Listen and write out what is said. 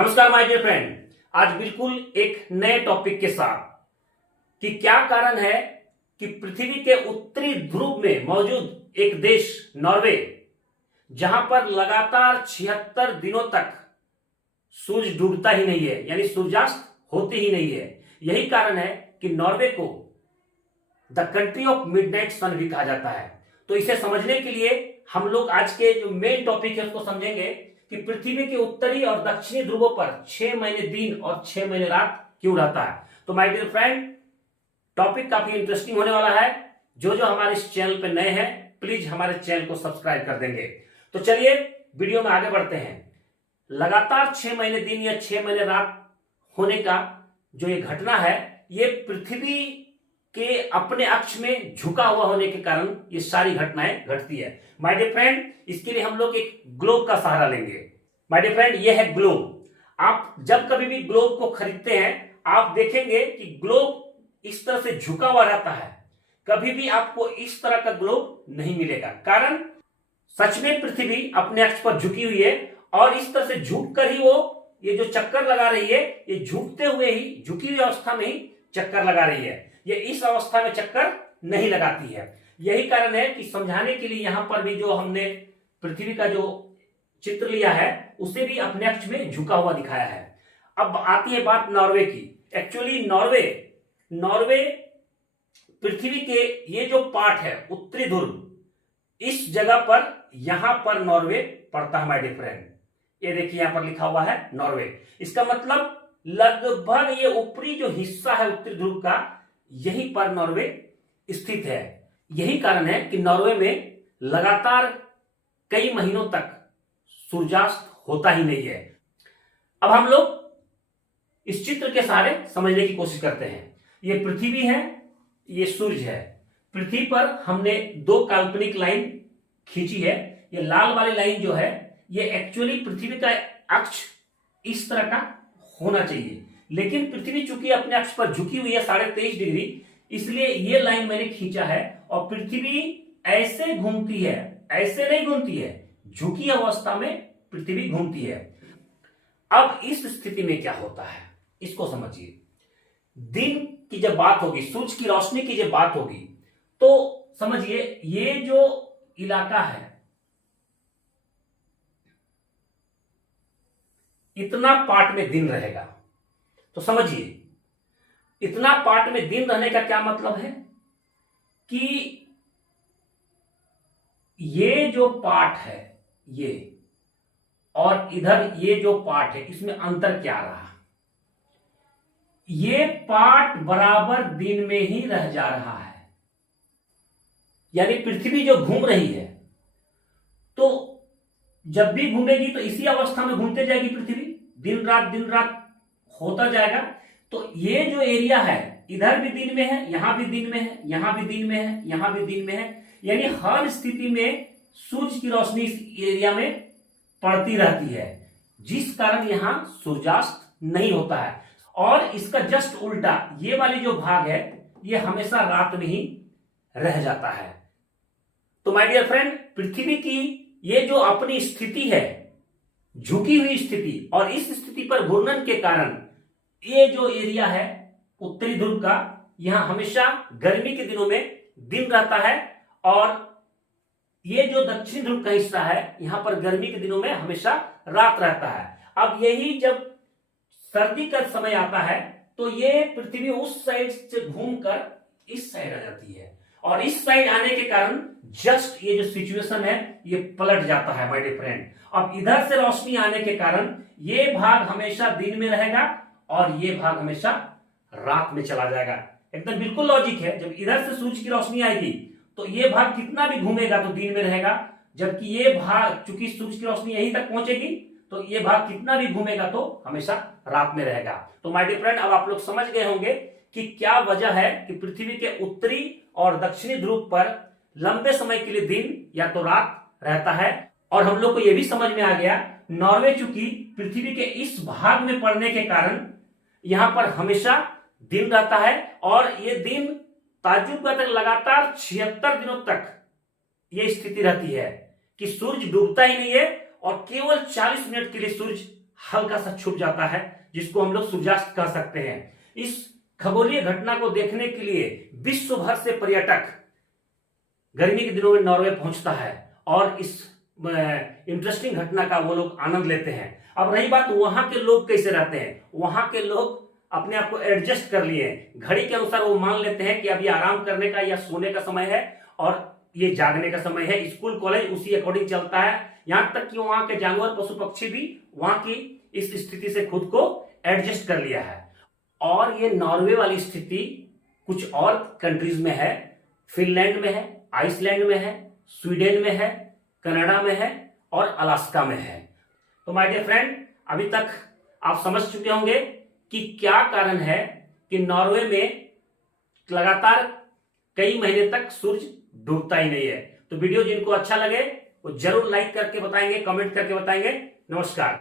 नमस्कार my dear friend. आज बिल्कुल एक नए टॉपिक के साथ कि क्या कारण है कि पृथ्वी के उत्तरी ध्रुव में मौजूद एक देश नॉर्वे, जहां पर लगातार 76 दिनों तक सूरज डूबता ही नहीं है, यानी सूर्यास्त होती ही नहीं है। यही कारण है कि नॉर्वे को द कंट्री ऑफ मिडनाइट सन भी कहा जाता है। तो इसे समझने के लिए हम लोग आज के जो मेन टॉपिक है उसको समझेंगे कि पृथ्वी के उत्तरी और दक्षिणी ध्रुवों पर 6 महीने दिन और 6 महीने रात क्यों रहता है। तो माय डियर फ्रेंड, टॉपिक काफी इंटरेस्टिंग होने वाला है। जो जो हमारे इस चैनल पे नए हैं प्लीज हमारे चैनल को सब्सक्राइब कर देंगे। तो चलिए वीडियो में आगे बढ़ते हैं। लगातार 6 महीने दिन या 6 महीने रात होने का जो ये घटना है, ये पृथ्वी के अपने अक्ष में झुका हुआ होने के कारण ये सारी घटनाएं घटती है। माय डियर फ्रेंड, इसके लिए हम लोग एक ग्लोब का सहारा लेंगे। माय डियर फ्रेंड, ये है ग्लोब। आप जब कभी भी ग्लोब को खरीदते हैं आप देखेंगे कि ग्लोब इस तरह से झुका हुआ रहता है। कभी भी आपको इस तरह का ग्लोब नहीं मिलेगा। कारण सच में पृथ्वी अपने अक्ष पर झुकी हुई है और इस तरह से झुक कर ही वो ये जो चक्कर लगा रही है, ये झुकते हुए ही झुकी हुई अवस्था में ही चक्कर लगा रही है। ये इस अवस्था में चक्कर नहीं लगाती है। यही कारण है कि समझाने के लिए यहां पर भी जो हमने पृथ्वी का जो चित्र लिया है उसे भी अपने अक्ष में झुका हुआ दिखाया है। अब आती है बात नॉर्वे की। एक्चुअली नॉर्वे पृथ्वी के ये जो पार्ट है उत्तरी ध्रुव, इस जगह पर यहां पर नॉर्वे पड़ता है माय डियर फ्रेंड। ये देखिए यहां पर लिखा हुआ है नॉर्वे। इसका मतलब लगभग ये ऊपरी जो हिस्सा है उत्तरी ध्रुव का, यहीं पर नॉर्वे स्थित है। यही कारण है कि नॉर्वे में लगातार कई महीनों तक सूर्यास्त होता ही नहीं है। अब हम लोग इस चित्र के सहारे समझने की कोशिश करते हैं। ये पृथ्वी है, ये सूर्य है। पृथ्वी पर हमने दो काल्पनिक लाइन खींची है। ये लाल वाली लाइन जो है ये एक्चुअली पृथ्वी का अक्ष इस तरह का होना चाहिए, लेकिन पृथ्वी चूंकि अपने अक्ष पर झुकी हुई है 23.5 डिग्री, इसलिए ये लाइन मैंने खींचा है। और पृथ्वी ऐसे घूमती है, ऐसे नहीं घूमती है, झुकी अवस्था में पृथ्वी घूमती है। अब इस स्थिति में क्या होता है इसको समझिए। दिन की जब बात होगी, सूरज की रोशनी की जब बात होगी, तो समझिए ये जो इलाका है इतना पार्ट में दिन रहेगा। तो समझिए इतना पार्ट में दिन रहने का क्या मतलब है कि ये जो पार्ट है ये और इधर ये जो पार्ट है, इसमें अंतर क्या रहा। ये पार्ट बराबर दिन में ही रह जा रहा है। यानी पृथ्वी जो घूम रही है तो जब भी घूमेगी तो इसी अवस्था में घूमते जाएगी पृथ्वी, दिन रात होता जाएगा। तो ये जो एरिया है इधर भी दिन में है, यहां भी दिन में है, यहां भी दिन में है, यहां भी दिन में है। यानी हर स्थिति में सूरज की रोशनी इस एरिया में पड़ती रहती है, जिस कारण यहां सूर्यास्त नहीं होता है। और इसका जस्ट उल्टा ये वाली जो भाग है ये हमेशा रात में ही रह जाता है। तो माय डियर फ्रेंड, पृथ्वी की ये जो अपनी स्थिति है, झुकी हुई स्थिति, और इस स्थिति पर घूर्णन के कारण ये जो एरिया है उत्तरी ध्रुव का, यहां हमेशा गर्मी के दिनों में दिन रहता है, और ये जो दक्षिण ध्रुव का हिस्सा है यहां पर गर्मी के दिनों में हमेशा रात रहता है। अब यही जब सर्दी का समय आता है तो ये पृथ्वी उस साइड से घूमकर इस साइड आ जाती है, और इस साइड आने के कारण जस्ट ये जो सिचुएशन है ये पलट जाता है माय डियर फ्रेंड। अब इधर से रोशनी आने के कारण ये भाग हमेशा दिन में रहेगा और ये भाग हमेशा रात में चला जाएगा। एकदम बिल्कुल लॉजिक है। जब इधर से सूरज की रोशनी आएगी तो ये भाग कितना भी घूमेगा तो दिन में रहेगा, जबकि ये भाग चूंकि सूरज की रोशनी यहीं तक पहुंचेगी तो ये भाग कितना भी घूमेगा तो हमेशा रात में रहेगा। तो माय डियर फ्रेंड, अब आप लोग समझ गए होंगे कि क्या वजह है कि पृथ्वी के उत्तरी और दक्षिणी ध्रुव पर लंबे समय के लिए दिन या तो रात रहता है। और हम लोग को यह भी समझ में आ गया, नॉर्वे चूंकि पृथ्वी के इस भाग में पड़ने के कारण यहां पर हमेशा दिन रहता है, और ये दिन ताज्जुब का तक लगातार 76 दिनों तक ये स्थिति रहती है कि सूरज डूबता ही नहीं है और केवल 40 मिनट के लिए सूरज हल्का सा छुप जाता है, जिसको हम लोग सूर्यास्त कह सकते हैं। इस खगोलीय घटना को देखने के लिए विश्व भर से पर्यटक गर्मी के दिनों में नॉर्वे पहुंचता है और इस इंटरेस्टिंग घटना का वो लोग आनंद लेते हैं। अब रही बात वहां के लोग कैसे रहते हैं, वहां के लोग अपने आप को एडजस्ट कर लिए हैं। घड़ी के अनुसार वो मान लेते हैं कि अब ये आराम करने का या सोने का समय है और ये जागने का समय है। स्कूल कॉलेज उसी अकॉर्डिंग चलता है। यहां तक कि वहां के जानवर पशु पक्षी भी वहां की इस स्थिति से खुद को एडजस्ट कर लिया है। और ये नॉर्वे वाली स्थिति कुछ और कंट्रीज में है, फिनलैंड में है, आइसलैंड में है, स्वीडन में है, कनाडा में है और अलास्का में है। तो माय डियर फ्रेंड, अभी तक आप समझ चुके होंगे कि क्या कारण है कि नॉर्वे में लगातार कई महीने तक सूरज डूबता ही नहीं है। तो वीडियो जिनको अच्छा लगे वो जरूर लाइक करके बताएंगे, कमेंट करके बताएंगे। नमस्कार।